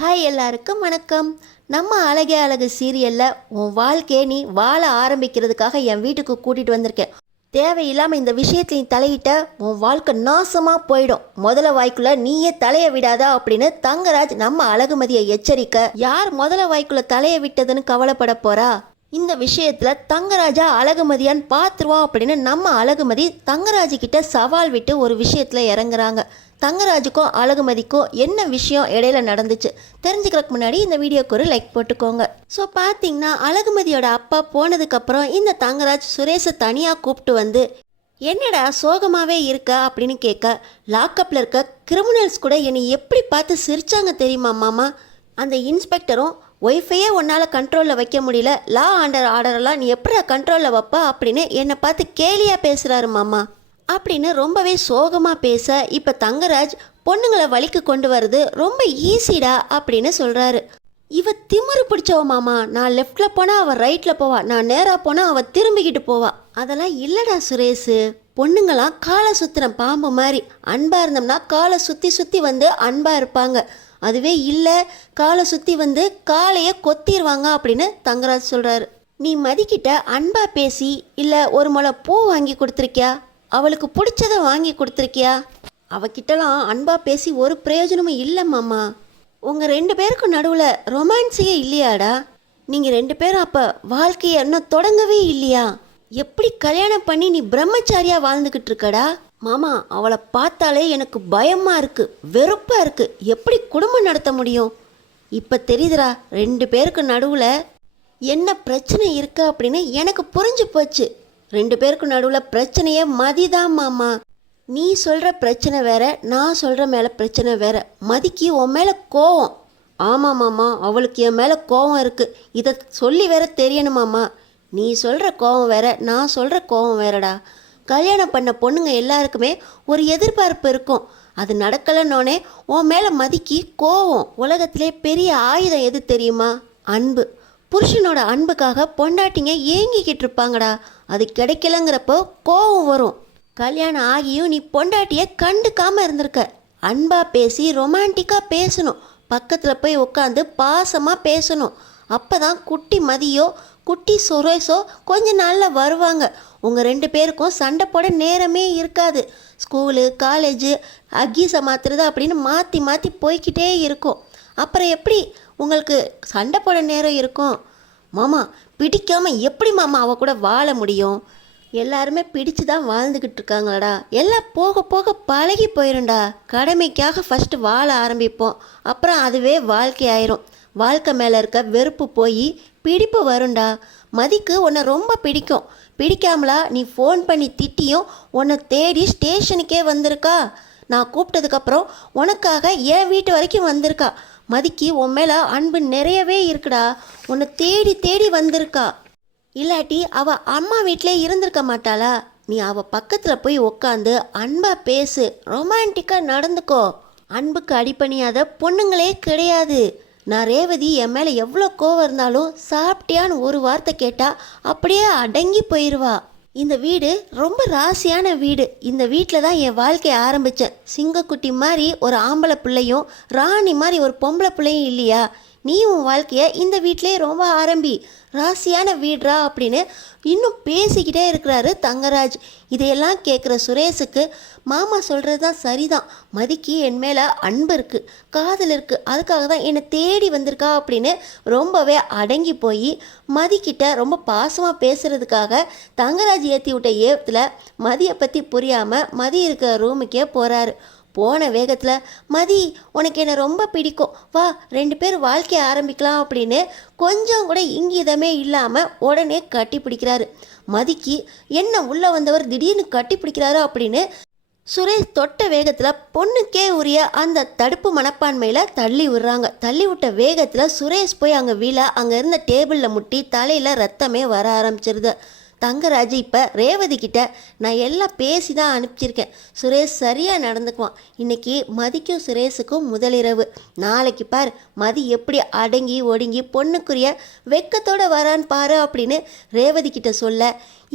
Hi எல்லாருக்கும் வணக்கம். நம்ம அழகே அழகு சீரியலில் உன் வாழ்க்கையை நீ வாழ ஆரம்பிக்கிறதுக்காக என் வீட்டுக்கு கூட்டிகிட்டு வந்திருக்கேன். தேவையில்லாமல் இந்த விஷயத்தில் நீ தலையிட்ட உன் வாழ்க்கை நாசமாக போயிடும். முதல்ல வாய்க்குள்ள நீயே தலையை விடாத அப்படின்னு தங்கராஜ் நம்ம அழகுமதியை எச்சரிக்க, யார் முதல்ல வாய்க்குள்ள தலையை விட்டதுன்னு கவலைப்பட போறா? இந்த விஷயத்துல தங்கராஜா அழகுமதியான்னு பார்த்துருவோம் அப்படின்னு நம்ம அழகுமதி தங்கராஜு கிட்ட சவால் விட்டு ஒரு விஷயத்துல இறங்குறாங்க. தங்கராஜுக்கும் அழகுமதிக்கும் என்ன விஷயம் இடையில நடந்துச்சு தெரிஞ்சுக்கிறதுக்கு முன்னாடி இந்த வீடியோக்கு ஒரு லைக் போட்டுக்கோங்க. ஸோ பார்த்தீங்கன்னா அழகுமதியோட அப்பா போனதுக்கப்புறம் இந்த தங்கராஜ் சுரேஷை தனியாக கூப்பிட்டு வந்து, என்னடா சோகமாகவே இருக்க அப்படின்னு கேட்க, லாக்கப்பில் இருக்க கிரிமினல்ஸ் கூட என்னை எப்படி பார்த்து சிரிச்சாங்க தெரியுமா மாமா? அந்த இன்ஸ்பெக்டரும் ஒய்ஃபையே உன்னால் கண்ட்ரோலில் வைக்க முடியல, லா ஆர்டரெல்லாம் நீ எப்படி கண்ட்ரோலில் வைப்பா அப்படின்னு என்னை பார்த்து கேலியாக பேசுகிறாரு மாமா அப்படின்னு ரொம்பவே சோகமாக பேச, இப்போ தங்கராஜ் பொண்ணுங்களை வழிக்கு கொண்டு வர்றது ரொம்ப ஈஸிடா அப்படின்னு சொல்கிறாரு. இவ திமிரு பிடிச்சவ மாமா, நான் லெஃப்டில் போனால் அவள் ரைட்டில் போவா, நான் நேராக போனால் அவள் திரும்பிக்கிட்டு போவா. அதெல்லாம் இல்லைடா சுரேஷு, பொண்ணுங்களாம் காலை சுற்றுன பாம்பு மாதிரி, அன்பாக இருந்தோம்னா காலை சுற்றி சுற்றி வந்து அன்பாக இருப்பாங்க, அதுவே இல்லை காலை சுற்றி வந்து காலையை கொத்திடுவாங்க அப்படின்னு தங்கராஜ் சொல்கிறாரு. நீ மதிக்கிட்ட அன்பா பேசி இல்லை ஒரு முளை பூ வாங்கி கொடுத்துருக்கியா? அவளுக்கு பிடிச்சதை வாங்கி கொடுத்துருக்கியா? அவகிட்டலாம் அன்பா பேசி ஒரு பிரயோஜனமும் இல்லை மாமா. உங்கள் 2 பேருக்கும் நடுவில் ரொமான்ஸையே இல்லையாடா? நீங்கள் 2 பேரும் அப்போ வாழ்க்கையை இன்னும் தொடங்கவே இல்லையா? எப்படி கல்யாணம் பண்ணி நீ பிரம்மச்சாரியாக வாழ்ந்துக்கிட்டு இருக்கடா மாமா? அவளை பார்த்தாலே எனக்கு பயமாக இருக்குது, வெறுப்பாக இருக்குது, எப்படி குடும்பம் நடத்த முடியும்? இப்போ தெரியுதுடா 2 பேருக்கு நடுவில் என்ன பிரச்சனை இருக்கு அப்படின்னு எனக்கு புரிஞ்சு போச்சு. 2 பேருக்கு நடுவில் பிரச்சனையே மதிதான் மாமா. நீ சொல்கிற பிரச்சனை வேற, நான் சொல்கிற மேலே பிரச்சனை வேற. மதிக்கு உன் மேலே கோவம். ஆமாம் மாமா, அவளுக்கு என் மேலே கோவம் இருக்குது, இதை சொல்லி வேற தெரியணுமாம்மா. நீ சொல்கிற கோவம் வேற, நான் சொல்கிற கோவம் வேறடா. கல்யாணம் பண்ண பொண்ணுங்க எல்லாருக்குமே ஒரு எதிர்பார்ப்பு இருக்கும், அது நடக்கலைன்னொன்னே உன் மேலே மதிக்கு கோவம். உலகத்திலே பெரிய ஆயுதம் எது தெரியுமா? அன்பு. புருஷனோட அன்புக்காக பொண்டாட்டிங்க ஏங்கிக்கிட்டு இருப்பாங்கடா, அது கிடைக்கலங்கிறப்போ கோவம் வரும். கல்யாணம் ஆகியும் நீ பொண்டாட்டியை கண்டுக்காமல் இருந்திருக்க. அன்பாக பேசி ரொமான்டிக்காக பேசணும், பக்கத்தில் போய் உட்காந்து பாசமாக பேசணும். அப்போ தான் குட்டி மதியோ குட்டி சுரேஷோ கொஞ்ச நாளில் வருவாங்க. உங்கள் 2 பேருக்கும் சண்டை போட நேரமே இருக்காது. ஸ்கூலு காலேஜு அக்கீஸை மாற்றுறது அப்படின்னு மாற்றி மாற்றி போய்கிட்டே இருக்கும். அப்புறம் எப்படி உங்களுக்கு சண்டை போட நேரம் இருக்கும்? மாமா பிடிக்காமல் எப்படி மாமா அவள் கூட வாழ முடியும்? எல்லாருமே பிடிச்சு தான் வாழ்ந்துக்கிட்டு இருக்காங்களாடா. எல்லாம் போக போக பழகி போயிடும்டா. கடமைக்காக ஃபஸ்ட்டு வாழ ஆரம்பிப்போம், அப்புறம் அதுவே வாழ்க்கை ஆயிரும். வாழ்க்கை மேலே இருக்க வெறுப்பு போய் பிடிப்பு வரும்டா. மதிக்கு உன்னை ரொம்ப பிடிக்கும். பிடிக்காமலா நீ ஃபோன் பண்ணி திட்டியும் உன்னை தேடி ஸ்டேஷனுக்கே வந்திருக்கா. நான் கூப்பிட்டதுக்கப்புறம் உனக்காக என் வீட்டு வரைக்கும் வந்திருக்கா. மதிக்கு உன் மேலே அன்பு நிறையவே இருக்குடா, உன்னை தேடி தேடி வந்திருக்கா. இல்லாட்டி அவள் அம்மா வீட்டிலே இருந்திருக்க மாட்டாளா? நீ அவள் பக்கத்தில் போய் உக்காந்து அன்பாக பேசு, ரொமான்டிக்காக நடந்துக்கோ. அன்புக்கு அடிப்பணியாத பொண்ணுங்களே கிடையாது. நான் ரேவதி என் மேலே எவ்வளோ கோவம் இருந்தாலும் சாப்பிட்டியான்னு ஒரு வார்த்தை கேட்டால் அப்படியே அடங்கி போயிடுவா. இந்த வீடு ரொம்ப ராசியான வீடு. இந்த வீட்டில் தான் என் வாழ்க்கையை ஆரம்பித்தேன். சிங்கக்குட்டி மாதிரி ஒரு ஆம்பளை பிள்ளையும் ராணி மாதிரி ஒரு பொம்பளை பிள்ளையும் இல்லையா? நீ உன் வாழ்க்கையை இந்த வீட்டிலே ரொம்ப ஆரம்பி, ராசியான வீடுறா அப்படின்னு இன்னும் பேசிக்கிட்டே இருக்கிறாரு தங்கராஜ். இதையெல்லாம் கேட்குற சுரேஷுக்கு மாமா சொல்கிறது தான் சரிதான், மதிக்கு என் மேலே அன்பு இருக்குது, காதல் இருக்குது, அதுக்காக தான் என்னை தேடி வந்திருக்கா அப்படின்னு ரொம்பவே அடங்கி போய் மதிக்கிட்ட ரொம்ப பாசமாக பேசுகிறதுக்காக தங்கராஜ் ஏற்றி விட்ட ஏத்தில் மதியை பற்றி புரியாமல் மதி இருக்கிற ரூமுக்கே போகிறாரு. போன வேகத்தில், மதி உனக்கு என்னை ரொம்ப பிடிக்கும், வா 2 பேர் வாழ்க்கையை ஆரம்பிக்கலாம் அப்படின்னு கொஞ்சம் கூட இங்கிதமே இல்லாமல் உடனே கட்டி பிடிக்கிறாரு. மதிக்கு என்ன உள்ளே வந்தவர் திடீர்னு கட்டி பிடிக்கிறாரு அப்படின்னு சுரேஷ் தொட்ட வேகத்தில் பொண்ணுக்கே உரிய அந்த தடுப்பு மனப்பான்மையில் தள்ளி விடுறாங்க. தள்ளி விட்ட வேகத்தில் சுரேஷ் போய் அங்கே வீழ, அங்கே இருந்த டேபிளில் முட்டி தலையில் ரத்தமே வர ஆரம்பிச்சிருது. தங்கராஜ் இப்போ ரேவதி கிட்ட நான் எல்லாம் பேசி தான் அனுப்பிச்சிருக்கேன். சுரேஷ் சரியாக நடந்துக்குவான். இன்னைக்கு மதிக்கும் சுரேஷுக்கும் முதலிரவு. நாளைக்கு பார் மதி எப்படி அடங்கி ஒடுங்கி பொண்ணுக்குரிய வெக்கத்தோடு வரான்னு பாரு அப்படின்னு ரேவதி கிட்ட சொல்ல,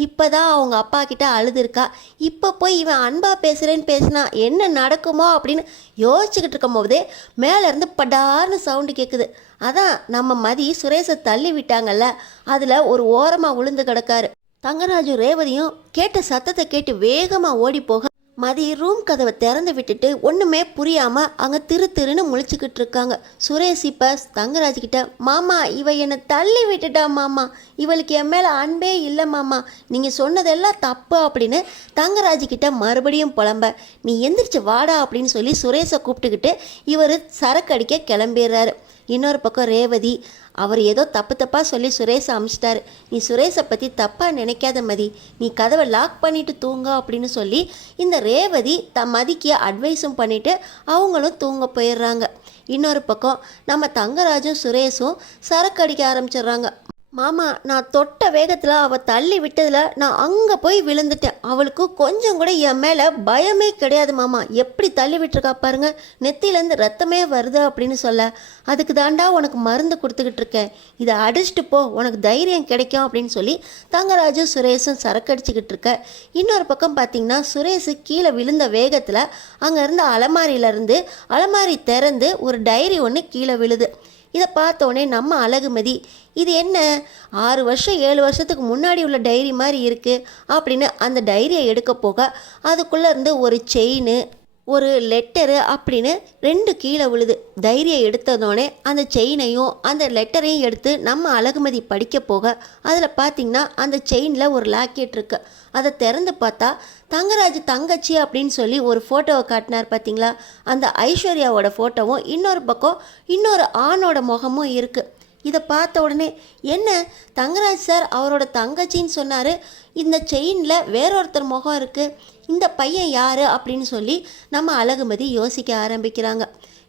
இப்போ தான் அவங்க அப்பா கிட்ட அழுதுருக்கா. இப்போ போய் இவன் அன்பா பேசுகிறேன்னு பேசினா என்ன நடக்குமோ அப்படின்னு யோசிச்சுக்கிட்டு இருக்கும் போதே மேலேருந்து படார்னு சவுண்டு கேட்குது. அதான் நம்ம மதி சுரேஷை தள்ளி விட்டாங்கல்ல, அதில் ஒரு ஓரமாக விழுந்து கிடக்காரு. தங்கராஜும் ரேவதியும் கேட்ட சத்தத்தை கேட்டு வேகமாக ஓடி போக மதி ரூம் கதவை திறந்து விட்டுட்டு ஒன்றுமே புரியாமல் அங்கே திருன்னு முழிச்சுக்கிட்டு இருக்காங்க. சுரேஷ் இப்போ தங்கராஜ்கிட்ட, மாமா இவ என்னை தள்ளி விட்டுட்டா மாமா, இவளுக்கு என் மேலே அன்பே இல்லை மாமா, நீங்கள் சொன்னதெல்லாம் தப்பு அப்படின்னு தங்கராஜ்கிட்ட மறுபடியும் புலம்ப, நீ எந்திரிச்சு வாடா அப்படின்னு சொல்லி சுரேஷை கூப்பிட்டுக்கிட்டு இவர் சரக்கு அடிக்க கிளம்பிடுறாரு. இன்னொரு பக்கம் ரேவதி, அவர் ஏதோ தப்பாக சொல்லி சுரேஷை அமிச்சிட்டாரு, நீ சுரேஷை பற்றி தப்பாக நினைக்காத மதி, நீ கதவை லாக் பண்ணிவிட்டு தூங்க அப்படின்னு சொல்லி இந்த ரேவதி மதிக்கு அட்வைஸும் பண்ணிவிட்டு அவங்களும் தூங்க போயிடுறாங்க. இன்னொரு பக்கம் நம்ம தங்கராஜும் சுரேஷும் சரக்கு அடிக்க ஆரம்பிச்சிடுறாங்க. மாமா நான் தொட்ட வேகத்தில் அவள் தள்ளி விட்டதில் நான் அங்கே போய் விழுந்துட்டேன். அவளுக்கு கொஞ்சம் கூட என் மேலே பயமே கிடையாது மாமா, எப்படி தள்ளி விட்டுருக்கா பாருங்க, நெத்திலேருந்து ரத்தமே வருது அப்படின்னு சொல்ல, அதுக்கு தாண்டா உனக்கு மருந்து கொடுத்துக்கிட்டு இருக்கேன், இதை அடிச்சுட்டு போ உனக்கு தைரியம் கிடைக்கும் அப்படின்னு சொல்லி தங்கராஜும் சுரேஷும் சரக்கு அடிச்சுக்கிட்டு இருக்க. இன்னொரு பக்கம் பார்த்திங்கன்னா சுரேஷு கீழே விழுந்த வேகத்தில் அங்கே இருந்த அலமாரி திறந்து ஒரு டைரி ஒன்று கீழே விழுது. இதை பார்த்தோன்னே நம்ம அழகுமதி, இது என்ன 6 வருஷம் 7 வருஷத்துக்கு முன்னாடி உள்ள டைரி மாதிரி இருக்குது அப்படின்னு அந்த டைரியை எடுக்க போக அதுக்குள்ளே இருந்து ஒரு செயின் ஒரு லெட்டரு அப்படின்னு 2 கீழே விழுது. தைரியை எடுத்ததோடனே அந்த செயினையும் அந்த லெட்டரையும் எடுத்து நம்ம அழகுமதி படிக்க போக அதில் பார்த்திங்கன்னா அந்த செயினில் ஒரு லாக்கெட் இருக்குது. அதை திறந்து பார்த்தா தங்கராஜ் தங்கச்சி அப்படின்னு சொல்லி ஒரு ஃபோட்டோவை காட்டினார் பார்த்தீங்களா, அந்த ஐஸ்வர்யாவோட ஃபோட்டோவும் இன்னொரு பக்கம் இன்னொரு ஆணோட முகமும் இருக்குது. இதை பார்த்த உடனே, என்ன தங்கராஜ் சார் அவரோட தங்கச்சின்னு சொன்னார், இந்த செயினில் வேறொருத்தர் முகம் இருக்குது, இந்த பையன் யார் அப்படின்னு சொல்லி நம்ம அழகுமதி யோசிக்க ஆரம்பிக்கிறாங்க.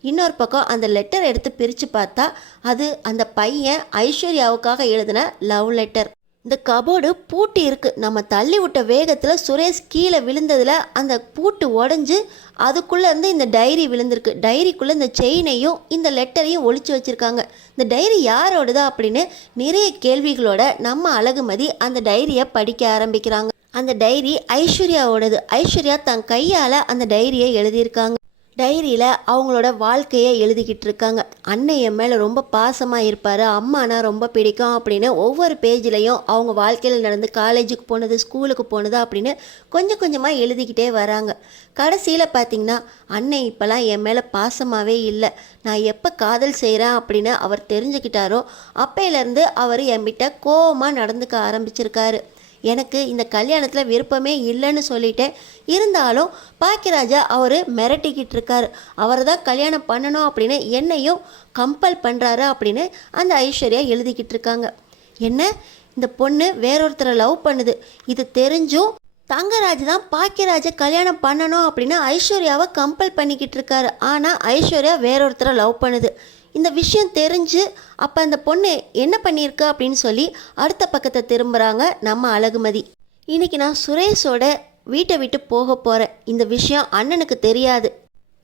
இன்னொரு பக்கம் அந்த லெட்டர் எடுத்து பிரித்து பார்த்தா அது அந்த பையன் ஐஸ்வர்யாவுக்காக எழுதின லவ் லெட்டர். இந்த கபோர்டு பூட்டி இருக்குது. நம்ம தள்ளி விட்ட வேகத்தில் சுரேஷ் கீழே விழுந்ததில் அந்த பூட்டு உடஞ்சி அதுக்குள்ளே இருந்து இந்த டைரி விழுந்திருக்கு. டைரிக்குள்ளே இந்த செயினையும் இந்த லெட்டரையும் ஒளிச்சு வச்சுருக்காங்க. இந்த டைரி யாரோடதா அப்படின்னு நிறைய கேள்விகளோட நம்ம அழகுமதி அந்த டைரியை படிக்க ஆரம்பிக்கிறாங்க. அந்த டைரி ஐஸ்வர்யாவோடது. ஐஸ்வர்யா தன் கையால் அந்த டைரியை எழுதியிருக்காங்க. டைரியில் அவங்களோட வாழ்க்கையை எழுதிக்கிட்டு இருக்காங்க. அண்ணன் என் மேலே ரொம்ப பாசமாக இருப்பார், அம்மானா ரொம்ப பிடிக்கும் அப்படின்னு ஒவ்வொரு பேஜ்லேயும் அவங்க வாழ்க்கையில் நடந்து காலேஜுக்கு போனது ஸ்கூலுக்கு போனது அப்படின்னு கொஞ்சம் கொஞ்சமாக எழுதிக்கிட்டே வராங்க. கடைசியில் பார்த்திங்கன்னா அண்ணன் இப்போலாம் என் மேலே பாசமாகவே இல்லை, நான் எப்போ காதல் செய்கிறேன் அப்படின்னு அவர் தெரிஞ்சுக்கிட்டாரோ அப்பையிலேருந்து அவர் என்கிட்ட கோவமாக நடந்துக்க ஆரம்பிச்சிருக்காரு. எனக்கு இந்த கல்யாணத்தில் விருப்பமே இல்லைன்னு சொல்லிட்டேன், இருந்தாலும் பாக்கியராஜா அவர் மிரட்டிக்கிட்டு இருக்காரு, அவரை தான் கல்யாணம் பண்ணணும் அப்படின்னு என்னையும் கம்பல் பண்ணுறாரு அப்படின்னு அந்த ஐஸ்வர்யா எழுதிக்கிட்டு இருக்காங்க. என்ன இந்த பொண்ணு வேறொருத்தரை லவ் பண்ணுது, இது தெரிஞ்சும் தங்கராஜ் தான் பாக்கியராஜை கல்யாணம் பண்ணணும் அப்படின்னு ஐஸ்வர்யாவை கம்பல் பண்ணிக்கிட்டு இருக்காரு. ஆனால் ஐஸ்வர்யா வேறொருத்தரை லவ் பண்ணுது. இந்த விஷயம் தெரிஞ்சு அப்போ அந்த பொண்ணு என்ன பண்ணியிருக்கா அப்படின்னு சொல்லி அடுத்த பக்கத்தை திரும்புகிறாங்க நம்ம அழகுமதி. இன்றைக்கி நான் சுரேஷோட வீட்டை விட்டு போக போகிறேன், இந்த விஷயம் அண்ணனுக்கு தெரியாது,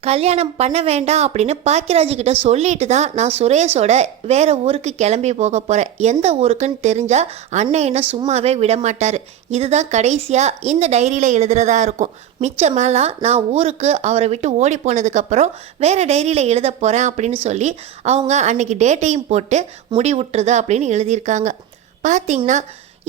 கல்யாணம் பண்ண வேண்டாம் அப்படின்னு பாக்கியராஜ்கிட்ட சொல்லிட்டு தான் நான் சுரேஷோட வேறு ஊருக்கு கிளம்பி போக போகிறேன். எந்த ஊருக்குன்னு தெரிஞ்சால் அண்ணன் என்ன சும்மாவே விட மாட்டார். இதுதான் கடைசியாக இந்த டைரியில் எழுதுறதா இருக்கும். மிச்சமெல்லாம் நான் ஊருக்கு அவரை விட்டு ஓடி போனதுக்கப்புறம் வேறு டைரியில் எழுத போகிறேன் அப்படின்னு சொல்லி அவங்க அன்னைக்கு டேட்டையும் போட்டு முடிவுட்டுருது அப்படின்னு எழுதியிருக்காங்க. பார்த்திங்கன்னா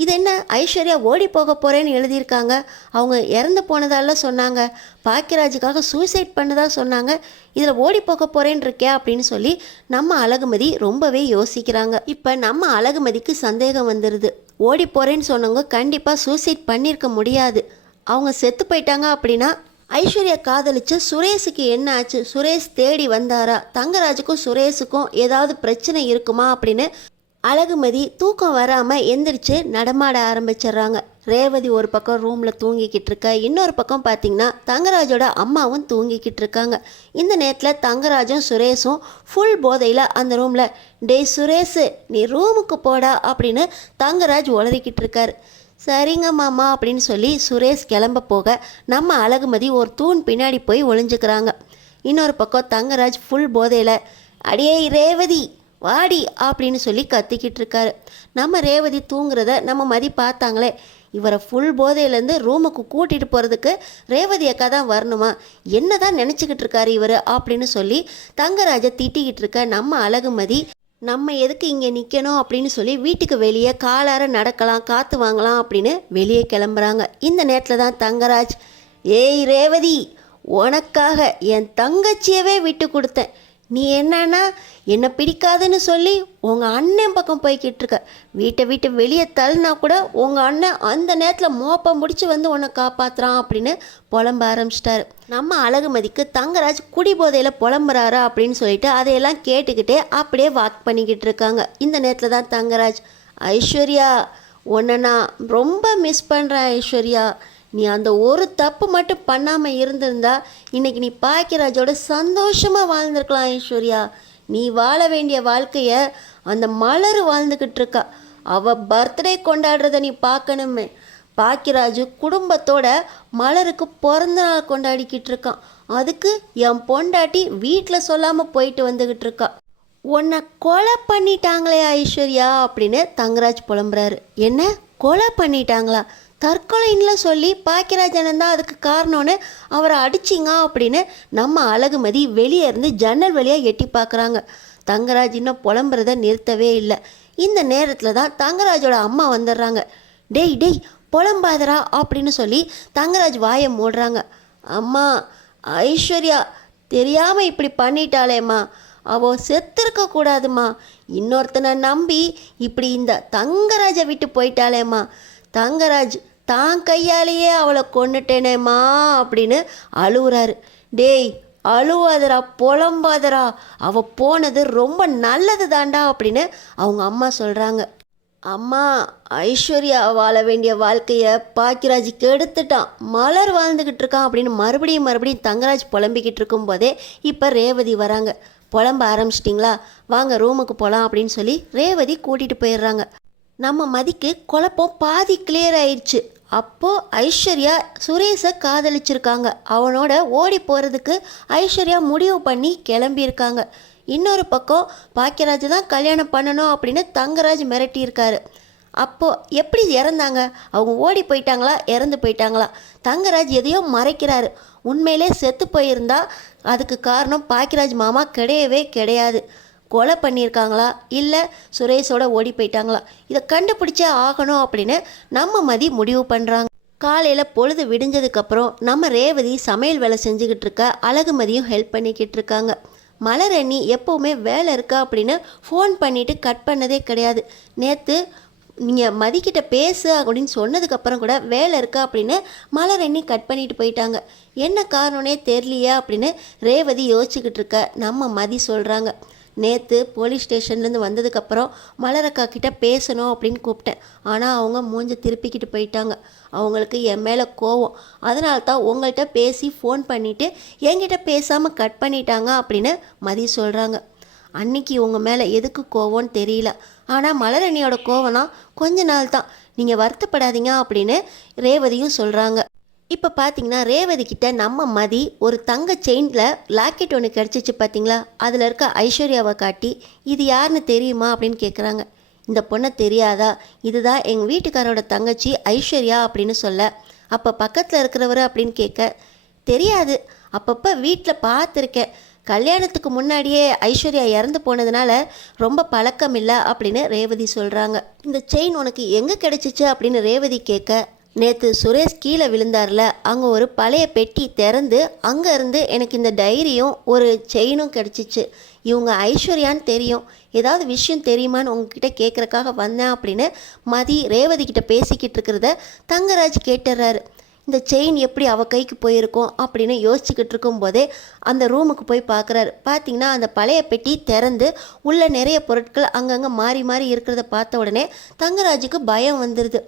இது என்ன ஐஸ்வர்யா ஓடி போக போகிறேன்னு எழுதியிருக்காங்க, அவங்க இறந்து போனதால சொன்னாங்க, பாக்கியராஜுக்காக சூசைட் பண்ணதா சொன்னாங்க, இதில் ஓடி போக போகிறேன்னு இருக்கே அப்படின்னு சொல்லி நம்ம அழகுமதி ரொம்பவே யோசிக்கிறாங்க. இப்போ நம்ம அழகுமதிக்கு சந்தேகம் வந்துடுது, ஓடி போகிறேன்னு சொன்னவங்க கண்டிப்பாக சூசைட் பண்ணியிருக்க முடியாது, அவங்க செத்து போயிட்டாங்க அப்படின்னா ஐஸ்வர்யா காதலிச்சு சுரேஷுக்கு என்ன ஆச்சு, சுரேஷ் தேடி வந்தாரா, தங்கராஜுக்கும் சுரேஷுக்கும் ஏதாவது பிரச்சனை இருக்குமா அப்படின்னு அழகுமதி தூக்கம் வராமல் எந்திரிச்சு நடமாட ஆரம்பிச்சிடுறாங்க. ரேவதி ஒரு பக்கம் ரூமில் தூங்கிக்கிட்டு இருக்க, இன்னொரு பக்கம் பார்த்திங்கன்னா தங்கராஜோட அம்மாவும் தூங்கிக்கிட்டு இருக்காங்க. இந்த நேரத்தில் தங்கராஜும் சுரேஷும் ஃபுல் போதையில் அந்த ரூமில், டேய் சுரேஷு நீ ரூமுக்கு போடா அப்படின்னு தங்கராஜ் உளறிக்கிட்டு இருக்காரு. சரிங்க மாமா அப்படின்னு சொல்லி சுரேஷ் கிளம்ப போக நம்ம அழகுமதி ஒரு தூண் பின்னாடி போய் ஒளிஞ்சுக்கிறாங்க. இன்னொரு பக்கம் தங்கராஜ் ஃபுல் போதையில் அடியே ரேவதி வாடி அப்படின்னு சொல்லி கத்திக்கிட்டு இருக்காரு. நம்ம ரேவதி தூங்குறத நம்ம மதி பார்த்தாங்களே, இவரை ஃபுல் போதையிலேருந்து ரூமுக்கு கூட்டிகிட்டு போகிறதுக்கு ரேவதி அக்கா தான் வரணுமா, என்ன தான் நினச்சிக்கிட்டு இருக்காரு இவர் அப்படின்னு சொல்லி தங்கராஜை திட்டிக்கிட்டு இருக்க நம்ம அழகுமதி நம்ம எதுக்கு இங்கே நிற்கணும் அப்படின்னு சொல்லி வீட்டுக்கு வெளியே காலார நடக்கலாம் காற்று வாங்கலாம் அப்படின்னு வெளியே கிளம்புறாங்க. இந்த நேரத்தில் தான் தங்கராஜ், ஏய் ரேவதி, உனக்காக என் தங்கச்சியவே விட்டு கொடுத்தேன், நீ என்னன்னா என்னை பிடிக்காதுன்னு சொல்லி உங்கள் அண்ணன் பக்கம் போய்கிட்டு இருக்க, வீட்டை விட்டு வெளியே தள்ளினா கூட உங்கள் அண்ணன் அந்த நேரத்தில் மோப்பம் முடிச்சு வந்து உன்னை காப்பாற்றுறான் அப்படின்னு புலம்ப ஆரம்பிச்சிட்டாரு. நம்ம அழகுமதிக்கு தங்கராஜ் குடி போதையில் புலம்புறாரா அப்படின்னு சொல்லிட்டு அதையெல்லாம் கேட்டுக்கிட்டே அப்படியே வாக் பண்ணிக்கிட்டு இருக்காங்க. இந்த நேரத்தில் தான் தங்கராஜ், ஐஸ்வர்யா உன்னை நான் ரொம்ப மிஸ் பண்ணுறேன் ஐஸ்வர்யா, நீ அந்த ஒரு தப்பு மட்டும் பண்ணாமல் இருந்திருந்தா இன்னைக்கு நீ பாக்கியராஜோட சந்தோஷமாக வாழ்ந்துருக்கலாம் ஐஸ்வர்யா, நீ வாழ வேண்டிய வாழ்க்கையை அந்த மலர் வாழ்ந்துக்கிட்டு இருக்கா, அவள் பர்த்டே கொண்டாடுறத நீ பார்க்கணுமே, பாக்கியராஜு குடும்பத்தோட மலருக்கு பிறந்த நாள் கொண்டாடிக்கிட்டு இருக்கான், அதுக்கு என் பொண்டாட்டி வீட்டில் சொல்லாமல் போயிட்டு வந்துக்கிட்டு இருக்கா, உன்னை கொலை பண்ணிட்டாங்களே ஐஸ்வர்யா அப்படின்னு தங்கராஜ் புலம்புறாரு. என்ன கொலை பண்ணிட்டாங்களா, தற்கொலைன்னு சொல்லி பாக்கியராஜன் தான் அதுக்கு காரணம்னு அவரை அடிச்சிங்க அப்படின்னு நம்ம அழகுமதி வெளியே இருந்து ஜன்னல் வழியாக எட்டி பார்க்குறாங்க. தங்கராஜ் இன்னும் புலம்புறத நிறுத்தவே இல்லை. இந்த நேரத்தில் தான் தங்கராஜோட அம்மா வந்துடுறாங்க. டேய் டேய் புலம்பாதரா அப்படின்னு சொல்லி தங்கராஜ் வாயை மூடுறாங்க. அம்மா, ஐஸ்வர்யா தெரியாமல் இப்படி பண்ணிட்டாளேம்மா, அவள் செத்துருக்க கூடாதுமா, இன்னொருத்தனை நம்பி இப்படி இந்த தங்கராஜை விட்டு போயிட்டாளேம்மா, தங்கராஜ் தான் கையாலேயே அவளை கொண்டுட்டேனேம்மா அப்படின்னு அழுவுறாரு. டேய் அழுவாதரா புலம்பாதரா, அவள் போனது ரொம்ப நல்லது தாண்டா அப்படின்னு அவங்க அம்மா சொல்கிறாங்க. அம்மா, ஐஸ்வர்யா வாழ வேண்டிய வாழ்க்கையை பாக்கியராஜ் கெடுத்துட்டான், மலர் வாழ்ந்துக்கிட்டு இருக்கான் அப்படின்னு மறுபடியும் தங்கராஜ் புலம்பிக்கிட்டு இருக்கும்போதே இப்போ ரேவதி வராங்க. புலம்ப ஆரம்பிச்சிட்டிங்களா, வாங்க ரூமுக்கு போகலாம் அப்படின்னு சொல்லி ரேவதி கூட்டிகிட்டு போயிடுறாங்க. நம்ம மதிக்கு குழப்பம் பாதி கிளியர் ஆயிடுச்சு. அப்போது ஐஸ்வர்யா சுரேஷை காதலிச்சிருக்காங்க, அவனோட ஓடி போகிறதுக்கு ஐஸ்வர்யா முடிவு பண்ணி கிளம்பியிருக்காங்க. இன்னொரு பக்கம் பாக்கியராஜ் தான் கல்யாணம் பண்ணணும் அப்படின்னு தங்கராஜ் மிரட்டியிருக்காரு. அப்போது எப்படி இறந்தாங்க, அவங்க ஓடி போயிட்டாங்களா இறந்து போயிட்டாங்களா, தங்கராஜ் எதையோ மறைக்கிறாரு. உண்மையிலே செத்து போயிருந்தா அதுக்கு காரணம் பாக்கியராஜ் மாமா கிடையவே கிடையாது, கொலை பண்ணியிருக்காங்களா இல்லை சுரேஷோட ஓடி போயிட்டாங்களா, இதை கண்டுபிடிச்சே ஆகணும் அப்படின்னு நம்ம மதி முடிவு பண்ணுறாங்க. காலையில் பொழுது விடிஞ்சதுக்கப்புறம் நம்ம ரேவதி சமையல் வேலை செஞ்சுக்கிட்டு இருக்க, அழகுமதியும் ஹெல்ப் பண்ணிக்கிட்டு இருக்காங்க. மலரணி எப்போவுமே வேலை இருக்கா அப்படின்னு ஃபோன் பண்ணிவிட்டு கட் பண்ணதே கிடையாது. நேற்று நீங்கள் மதிக்கிட்ட பேசு அப்படின்னு சொன்னதுக்கப்புறம் கூட வேலை இருக்கா அப்படின்னு மலரணி கட் பண்ணிட்டு போயிட்டாங்க. என்ன காரணம்னே தெரியலையா அப்படின்னு ரேவதி யோசிச்சுக்கிட்டு இருக்க நம்ம மதி சொல்கிறாங்க. நேற்று போலீஸ் ஸ்டேஷன்லேருந்து வந்ததுக்கப்புறம் மலரக்கா கிட்டே பேசணும் அப்படின்னு கூப்பிட்டேன், ஆனால் அவங்க மூஞ்ச திருப்பிக்கிட்டு போயிட்டாங்க, அவங்களுக்கு என் மேலே கோவம், அதனால தான் உங்கள்கிட்ட பேசி ஃபோன் பண்ணிவிட்டு என்கிட்ட பேசாமல் கட் பண்ணிட்டாங்க அப்படின்னு மதி சொல்கிறாங்க. அன்னைக்கு உங்கள் மேலே எதுக்கு கோவம்னு தெரியல, ஆனால் மலரணியோட கோவம்லாம் கொஞ்ச நாள் தான், நீங்கள் வருத்தப்படாதீங்க அப்படின்னு ரேவதியும் சொல்கிறாங்க. இப்போ பார்த்தீங்கன்னா ரேவதி கிட்ட நம்ம மதி ஒரு தங்க செயினில் லாக்கெட் ஒன்று கிடச்சிச்சு பார்த்தீங்களா, அதில் இருக்க ஐஸ்வர்யாவை காட்டி இது யாருன்னு தெரியுமா அப்படின்னு கேட்குறாங்க. இந்த பொண்ணை தெரியாதா, இதுதான் எங்கள் வீட்டுக்காரோட தங்கச்சி ஐஸ்வர்யா அப்படின்னு சொல்ல, அப்போ பக்கத்தில் இருக்கிறவர் அப்படின்னு கேட்க, தெரியாது, அப்பப்போ வீட்டில் பார்த்துருக்கேன், கல்யாணத்துக்கு முன்னாடியே ஐஸ்வர்யா இறந்து போனதுனால ரொம்ப பழக்கம் இல்லை அப்படின்னு ரேவதி சொல்கிறாங்க. இந்த செயின் உனக்கு எங்கே கிடச்சிச்சு அப்படின்னு ரேவதி கேட்க, நேற்று சுரேஷ் கீழே விழுந்தார்ல, அங்கே ஒரு பழைய பெட்டி திறந்து அங்கேருந்து எனக்கு இந்த டைரியும் ஒரு செயினும் கிடச்சிச்சு, இவங்க ஐஸ்வர்யான்னு தெரியும், ஏதாவது விஷயம் தெரியுமான்னு உங்ககிட்ட கேட்குறக்காக வந்தேன் அப்படின்னு மதி ரேவதி கிட்ட பேசிக்கிட்டு இருக்கிறத தங்கராஜ் கேட்டுறாரு. இந்த செயின் எப்படி அவள் கைக்கு போயிருக்கோம் அப்படின்னு யோசிச்சுக்கிட்டு இருக்கும்போதே அந்த ரூமுக்கு போய் பார்க்குறாரு. பார்த்தீங்கன்னா அந்த பழைய பெட்டி திறந்து உள்ள நிறைய பொருட்கள் அங்கங்கே மாறி மாறி இருக்கிறத பார்த்த உடனே தங்கராஜுக்கு பயம் வந்துடுது.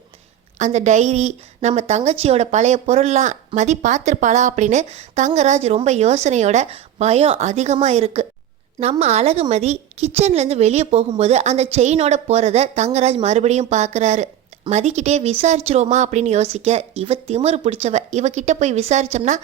அந்த டைரி, நம்ம தங்கச்சியோட பழைய பொருள்லாம் மதி பார்த்துருப்பாளா அப்படின்னு தங்கராஜ் ரொம்ப யோசனையோட பயம் அதிகமாக இருக்குது. நம்ம அழகுமதி கிச்சன்லேருந்து வெளியே போகும்போது அந்த செயினோட போகிறத தங்கராஜ் மறுபடியும் பார்க்குறாரு. மதிக்கிட்டே விசாரிச்சிருவோமா அப்படின்னு யோசிக்க, இவ திமிரு பிடிச்சவ, இவகிட்ட போய் விசாரிச்சோம்னா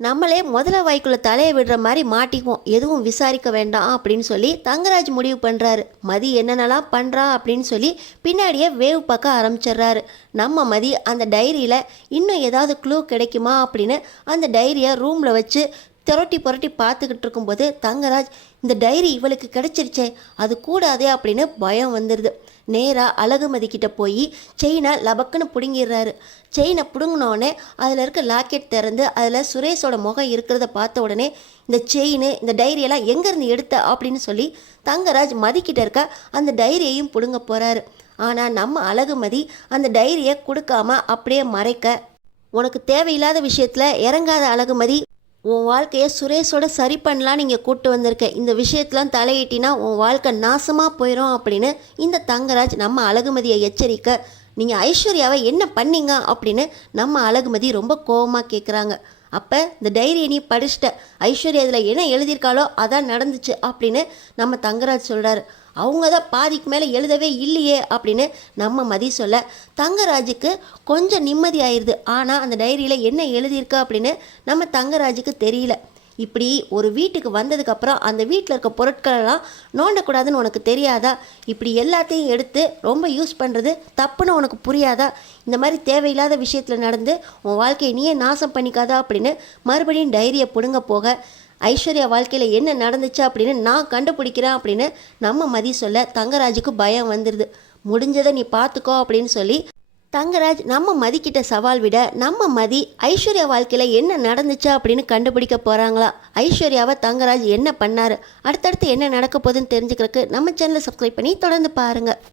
நம்மளே முதல வாய்க்குள்ள தலையை விடுற மாதிரி மாட்டிக்குவோம், எதுவும் விசாரிக்க வேண்டாம் அப்படின்னு சொல்லி தங்கராஜ் முடிவு பண்ணுறாரு. மதி என்னென்னலாம் பண்ணுறா அப்படின்னு சொல்லி பின்னாடியே வேவ் பார்க்க ஆரம்பிச்சிடுறாரு. நம்ம மதி அந்த டைரியில் இன்னும் ஏதாவது க்ளூ கிடைக்குமா அப்படின்னு அந்த டைரியை ரூமில் வச்சு புரட்டி புரட்டி பார்த்துக்கிட்டு இருக்கும்போது தங்கராஜ், இந்த டைரி இவளுக்கு கிடைச்சிருச்சே, அது கூடாதே அப்படின்னு பயம் வந்துடுது. நேராக அழகுமதிக்கிட்ட போய் செயினை லபக்குன்னு பிடுங்கிடுறாரு. செயினை பிடுங்கினோடனே அதில் இருக்க லாக்கெட் திறந்து அதில் சுரேஷோட முகம் இருக்கிறத பார்த்த உடனே, இந்த செயின் இந்த டைரியெல்லாம் எங்கேருந்து எடுத்த அப்படின்னு சொல்லி தங்கராஜ் மதிக்கிட்ட இருக்க அந்த டைரியையும் பிடுங்க போகிறாரு. ஆனால் நம்ம அழகுமதி அந்த டைரியை கொடுக்காம அப்படியே மறைக்க, உனக்கு தேவையில்லாத விஷயத்தில் இறங்காத அழகுமதி, உன் வாழ்க்கையை சுரேஷோட சரி பண்ணலான்னு இங்கே கூப்பிட்டு வந்திருக்கேன், இந்த விஷயத்தெலாம் தலையிட்டினா உன் வாழ்க்கை நாசமாக போயிடும் அப்படின்னு இந்த தங்கராஜ் நம்ம அழகுமதியை எச்சரிக்க, நீங்கள் ஐஸ்வர்யாவை என்ன பண்ணீங்க அப்படின்னு நம்ம அழகுமதி ரொம்ப கோபமாக கேட்குறாங்க. அப்போ இந்த டைரியை நீ படிச்சிட்ட, ஐஸ்வர்யா இதில் என்ன எழுதியிருக்காளோ அதான் நடந்துச்சு அப்படின்னு நம்ம தங்கராஜ் சொல்கிறாரு. அவங்க தான் பாதிக்கு மேலே எழுதவே இல்லையே அப்படின்னு நம்ம மதி சொல்ல, தங்கராஜுக்கு கொஞ்சம் நிம்மதி ஆயிடுது. ஆனால் அந்த டைரியில் என்ன எழுதியிருக்கா அப்படின்னு நம்ம தங்கராஜுக்கு தெரியல. இப்படி ஒரு வீட்டுக்கு வந்ததுக்கப்புறம் அந்த வீட்டில் இருக்க பொருட்களெல்லாம் நோண்டக்கூடாதுன்னு உனக்கு தெரியாதா? இப்படி எல்லாத்தையும் எடுத்து ரொம்ப யூஸ் பண்ணுறது தப்புன்னு உனக்கு புரியாதா? இந்த மாதிரி தேவையில்லாத விஷயத்தில் நடந்து உன் வாழ்க்கையை நீயே நாசம் பண்ணிக்காதா அப்படின்னு மறுபடியும் டைரியை பிடுங்க போக, ஐஸ்வர்யா வாழ்க்கையில் என்ன நடந்துச்சு அப்படின்னு நான் கண்டுபிடிக்கிறேன் அப்படின்னு நம்ம மதி சொல்ல தங்கராஜுக்கு பயம் வந்துடுது. முடிஞ்சதை நீ பார்த்துக்கோ அப்படின்னு சொல்லி தங்கராஜ் நம்ம மதிக்கிட்ட சவால் விட, நம்ம மதி ஐஸ்வர்யா வாழ்க்கையில் என்ன நடந்துச்சு அப்படின்னு கண்டுபிடிக்க போகிறாங்களா? ஐஸ்வர்யாவை தங்கராஜ் என்ன பண்ணார், அடுத்தடுத்து என்ன நடக்க போகுதுன்னு தெரிஞ்சுக்கிறதுக்கு நம்ம சேனலை சப்ஸ்கிரைப் பண்ணி தொடர்ந்து பாருங்கள்.